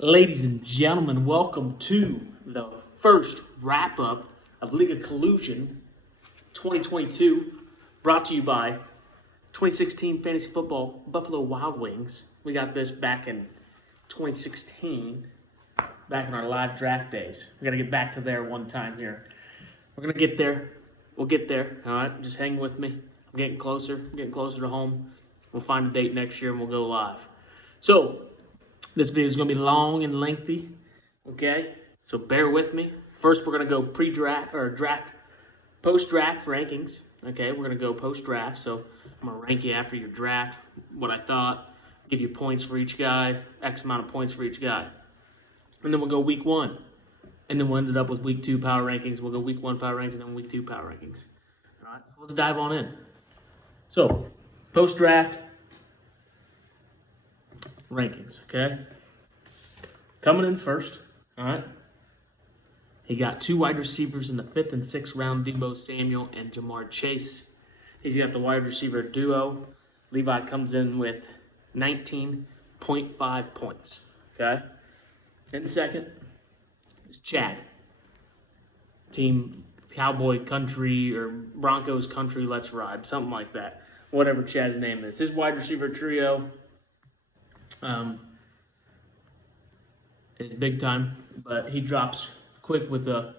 Ladies and gentlemen, welcome to the first wrap-up of League of Collusion 2022, brought to you by 2016 Fantasy Football Buffalo Wild Wings. We got this back in 2016, back in our live draft days. We got to get back to there one time here. We're going to get there. We'll get there, all right? Just hang with me. I'm getting closer to home. We'll find a date next year and we'll go live. So, this video is going to be long and lengthy, okay? So bear with me. First, we're going to go pre-draft or draft, post-draft rankings, okay? We're going to go post-draft. So I'm going to rank you after your draft, what I thought, give you points for each guy, X amount of points for each guy. And then we'll go week one. And then we'll end it up with week two power rankings. We'll go week one power rankings and then week two power rankings. All right, so let's dive on in. So, post-draft rankings, okay? Coming in first, all right? He got two wide receivers in the 5th and 6th round, Deebo Samuel and Jamar Chase. He's got the wide receiver duo. Levi comes in with 19.5 points, okay? In second is Chad. Team Cowboy Country or Broncos Country Let's Ride, something like that. Whatever Chad's name is. His wide receiver trio is big time, but he drops quick with a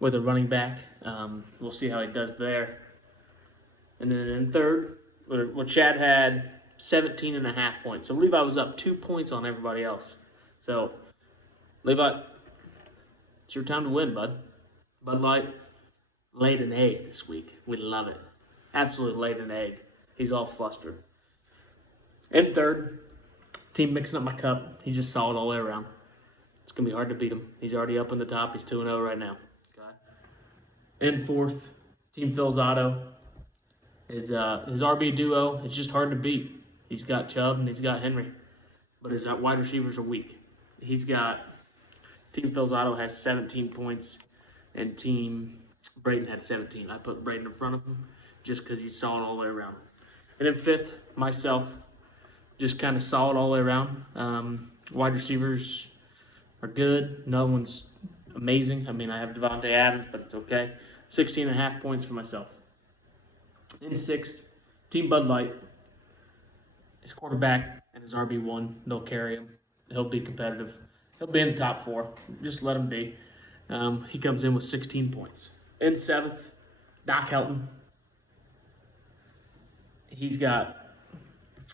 running back. We'll see how he does there. And then in third, where Chad had 17.5 points. So Levi was up 2 points on everybody else. So Levi, it's your time to win, bud. Bud Light laid an egg this week. We love it. Absolutely laid an egg. He's all flustered. In third, team mixing up my cup. He's just solid all the way around. It's going to be hard to beat him. He's already up on the top. He's 2-0 right now. Okay. In fourth, Team Phil's Auto. His RB duo, it's just hard to beat. He's got Chubb and he's got Henry. But his wide receivers are weak. He's got, Team Phil's Auto has 17 points and Team Braden had 17. I put Braden in front of him just because he's solid all the way around. And then fifth, myself, just kind of solid all the way around. Wide receivers are good. No one's amazing. I mean, I have Devontae Adams, but it's okay. 16.5 points for myself. In sixth, Team Bud Light. His quarterback and his RB1, they'll carry him. He'll be competitive. He'll be in the top 4. Just let him be. He comes in with 16 points. In seventh, Doc Helton. He's got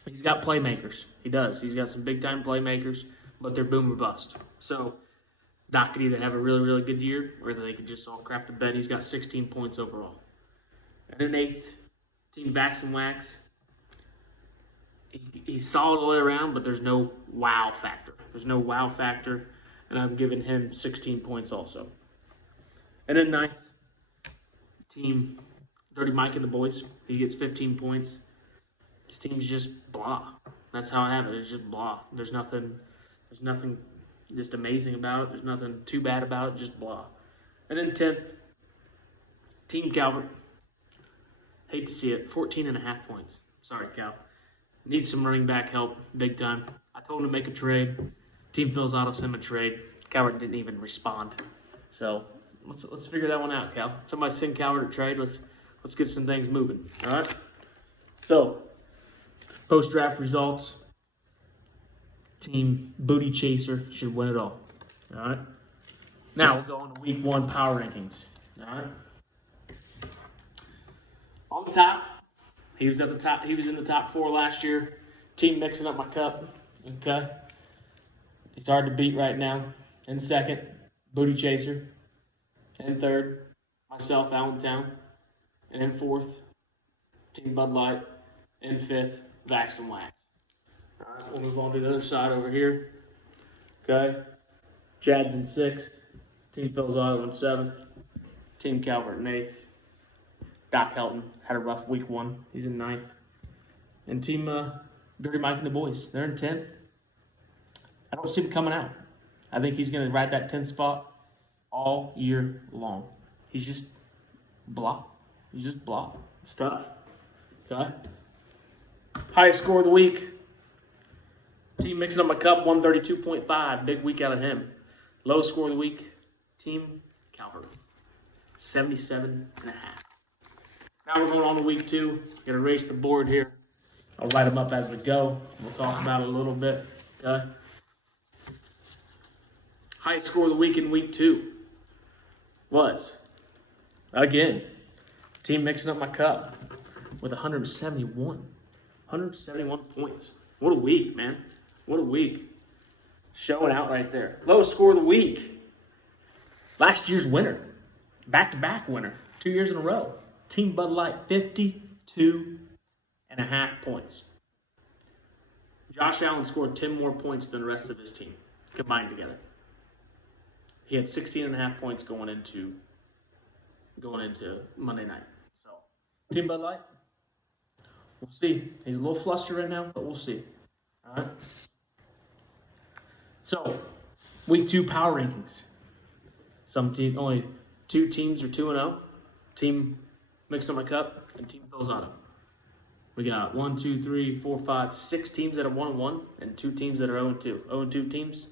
playmakers. He does. He's got some big-time playmakers, but they're boom or bust. So Doc could either have a really, really good year, or they could just all crap the bed. He's got 16 points overall. And in eighth, Team Backs and Wax. He's solid all the way around, but there's no wow factor. And I'm giving him 16 points also. And in ninth, Team Dirty Mike and the boys. He gets 15 points. His team's just blah. That's how I have it. It's just blah. There's nothing just amazing about it. There's nothing too bad about it. Just blah. And then 10th, Team Calvert. Hate to see it. 14.5 points. Sorry, Cal. Needs some running back help. Big time. I told him to make a trade. Team Phil's Auto sent him a trade. Calvert didn't even respond. So let's figure that one out, Cal. Somebody send Calvert a trade. Let's get some things moving. All right? So, post-draft results. Team Booty Chaser should win it all. All right? Now we'll go on to week one power rankings. All right? On the top, he was at the top. He was in the top 4 last year. Team mixing up my cup. Okay? He's hard to beat right now. In second, Booty Chaser. In third, myself, Allentown. And in fourth, Team Bud Light. In fifth, Vax and Wax. All right, we'll move on to the other side over here. Okay? Chad's in 6th. Team Phil's Auto in 7th. Team Calvert in 8th. Doc Helton had a rough week 1. He's in 9th. And Team Dirty Mike and the boys, they're in 10th. I don't see him coming out. I think he's going to ride that 10th spot all year long. He's just blah. He's just blah. Stuff. Okay? Highest score of the week. Team mixing up my cup, 132.5. Big week out of him. Low score of the week, Team Calvert, 77.5. Now we're going on to week 2. Gonna erase the board here. I'll write them up as we go. We'll talk about it a little bit. Okay. High score of the week in week 2 was, again, team mixing up my cup with 171. 171 points. What a week, man. What a week. Showing out right there. Lowest score of the week. Last year's winner. Back-to-back winner. 2 years in a row. Team Bud Light, 52.5 points. Josh Allen scored 10 more points than the rest of his team combined together. He had 16.5 points going into Monday night. So, Team Bud Light, we'll see. He's a little flustered right now, but we'll see. All right. So, week 2 power rankings. Only 2 teams are 2-0. Team Mixed Up My Cup and Team Felizano. We got 1, 2, 3, 4, 5, 6 teams that are 1-1 and 2 teams that are 0-2. 0-2 teams,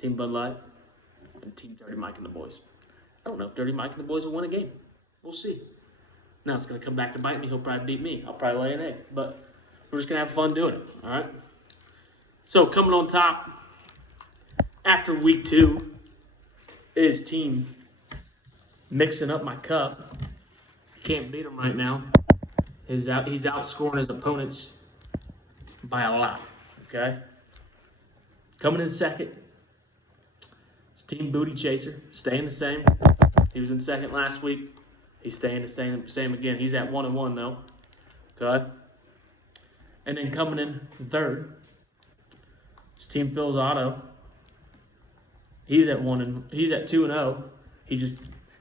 Team Bud Light and Team Dirty Mike and the boys. I don't know if Dirty Mike and the boys will win a game. We'll see. Now it's going to come back to bite me. He'll probably beat me. I'll probably lay an egg. But we're just going to have fun doing it. All right? So coming on top after week 2 is Team Mixing Up My Cup. Can't beat him right now. He's outscoring his opponents by a lot. Okay? Coming in second is Team Booty Chaser. Staying the same. He was in second last week. He's staying the same again. He's at 1-1 though. Okay? And then coming in third is Team Phil's Auto. He's at 2-0. He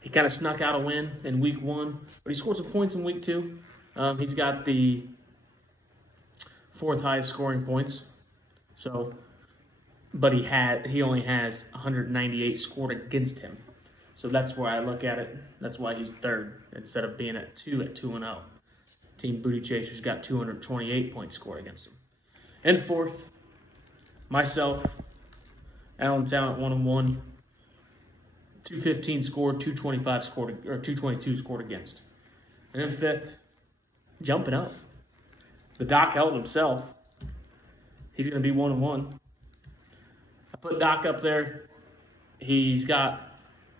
kind of snuck out a win in week 1, but he scored some points in week 2. He's got the 4th highest scoring points. So, but he only has 198 scored against him. So that's where I look at it. That's why he's third instead of being at 2-0. Team Booty Chaser's got 228 points scored against him. And 4th, myself, Allentown at 1-1. 215 scored, 225 scored, or 222 scored against. And then 5th, jumping up, the Doc Elton himself. He's going to be 1-1. I put Doc up there. He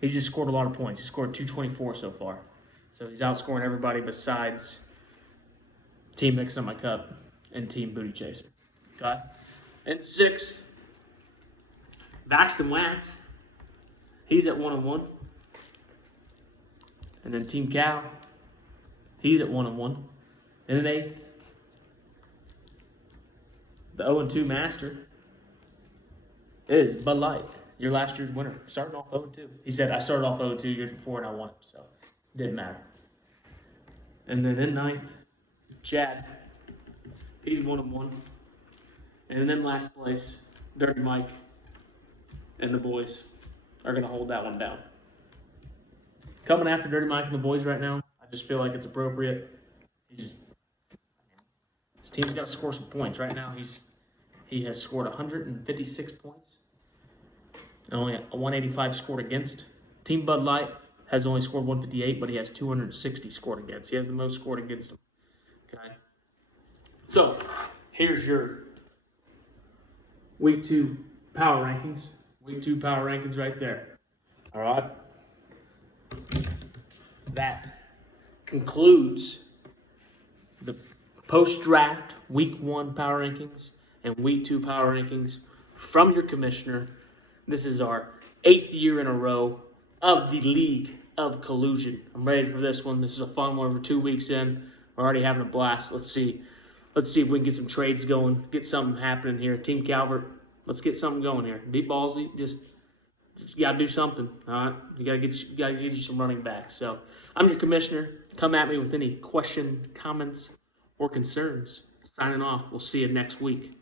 just scored a lot of points. He scored 224 so far. So he's outscoring everybody besides Team Mixing Up My Cup and Team Booty Chaser. Okay? And 6th, Vaxton Wax. He's at 1-1. And then Team Cal, he's at 1-1. And then 8th, the 0-2 master is Bud Light, your last year's winner. Starting off 0-2. He said, I started off 0-2 years before and I won it, so it didn't matter. And then in 9th, Chad, he's 1-1. And then last place, Dirty Mike and the boys are going to hold that one down. Coming after Dirty Mike and the boys right now, I just feel like it's appropriate. His team's got to score some points. Right now, he has scored 156 points and only 185 scored against. Team Bud Light has only scored 158, but he has 260 scored against. He has the most scored against him. Okay. So, here's your Week 2 power rankings. Week 2 power rankings right there. All right. That concludes the post-draft Week 1 power rankings and Week 2 power rankings from your commissioner. This is our 8th year in a row of the League of Collusion. I'm ready for this one. This is a fun one. We're 2 weeks in. We're already having a blast. Let's see if we can get some trades going, get something happening here. Team Calvert, let's get something going here. Be ballsy. Just you got to do something, all right? You got to get you some running backs. So I'm your commissioner. Come at me with any questions, comments, or concerns. Signing off. We'll see you next week.